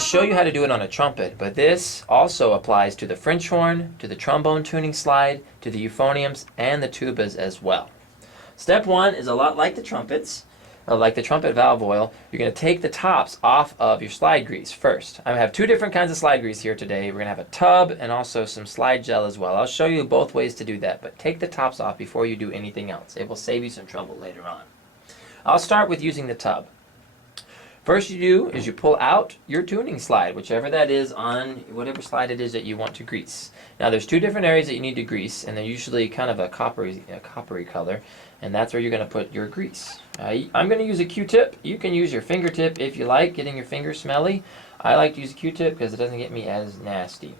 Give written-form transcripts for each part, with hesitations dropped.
to show you how to do it on a trumpet, but this also applies to the French horn, to the trombone tuning slide, to the euphoniums, and the tubas as well. Step one is a lot like the trumpets, like the trumpet valve oil. You're going to take the tops off of your slide grease first. I have two different kinds of slide grease here today. We're going to have a tub and also some slide gel as well. I'll show you both ways to do that, but take the tops off before you do anything else. It will save you some trouble later on. I'll start with using the tub. First you do is you pull out your tuning slide, whichever that is on whatever slide it is that you want to grease. Now there's two different areas that you need to grease, and they're usually kind of a coppery color, and that's where you're going to put your grease. I'm going to use a Q-tip. You can use your fingertip if you like, getting your fingers smelly. I like to use a Q-tip because it doesn't get me as nasty.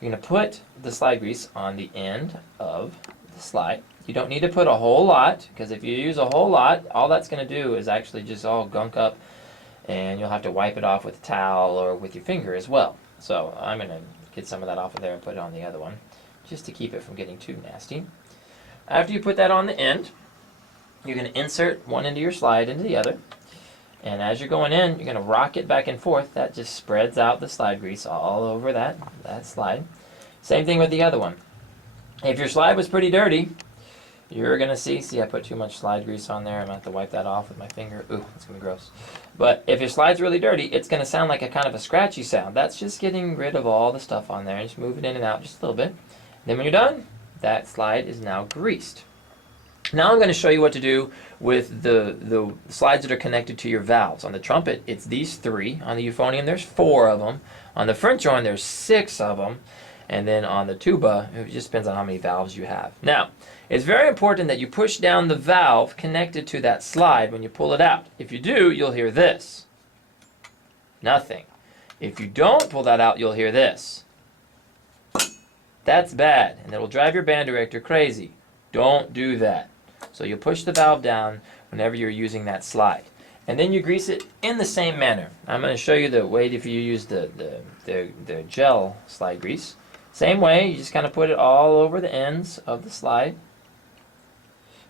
You're going to put the slide grease on the end of the slide. You don't need to put a whole lot, because if you use a whole lot, all that's going to do is actually just all gunk up, and you'll have to wipe it off with a towel or with your finger as well. So I'm going to get some of that off of there and put it on the other one, just to keep it from getting too nasty. After you put that on the end, you're going to insert one end of your slide into the other, and as you're going in, you're going to rock it back and forth. That just spreads out the slide grease all over that slide. Same thing with the other one. If your slide was pretty dirty, you're going to see I put too much slide grease on there. I'm going to have to wipe that off with my finger. Ooh, it's going to be gross. But if your slide's really dirty, it's going to sound like a kind of a scratchy sound. That's just getting rid of all the stuff on there. Just move it in and out just a little bit. Then when you're done, that slide is now greased. Now I'm going to show you what to do with the slides that are connected to your valves. On the trumpet, it's these three. On the euphonium, there's 4 of them. On the French horn, there's 6 of them. And then on the tuba, it just depends on how many valves you have. Now, it's very important that you push down the valve connected to that slide when you pull it out. If you do, you'll hear this. Nothing. If you don't pull that out, you'll hear this. That's bad, and it will drive your band director crazy. Don't do that. So you push the valve down whenever you're using that slide. And then you grease it in the same manner. I'm going to show you the way if you use the gel slide grease. Same way, you just kind of put it all over the ends of the slide.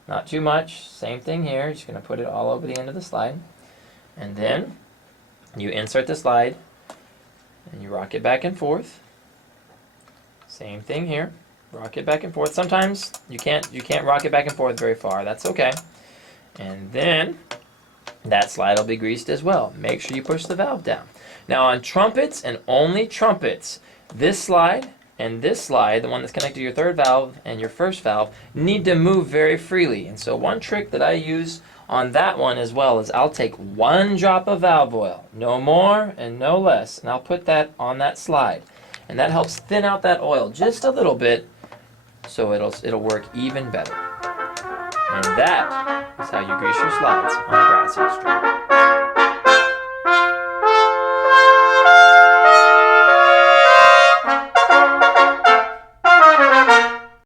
Not too much. Same thing here. You're just going to put it all over the end of the slide. And then you insert the slide and you rock it back and forth. Same thing here. Rock it back and forth. Sometimes you can't rock it back and forth very far. That's okay. And then that slide will be greased as well. Make sure you push the valve down. Now on trumpets and only trumpets, this slide and this slide, the one that's connected to your third valve and your first valve, need to move very freely. And so one trick that I use on that one as well is I'll take 1 drop of valve oil, no more and no less, and I'll put that on that slide. And that helps thin out that oil just a little bit, so it'll work even better. And that is how you grease your slides on a brass instrument.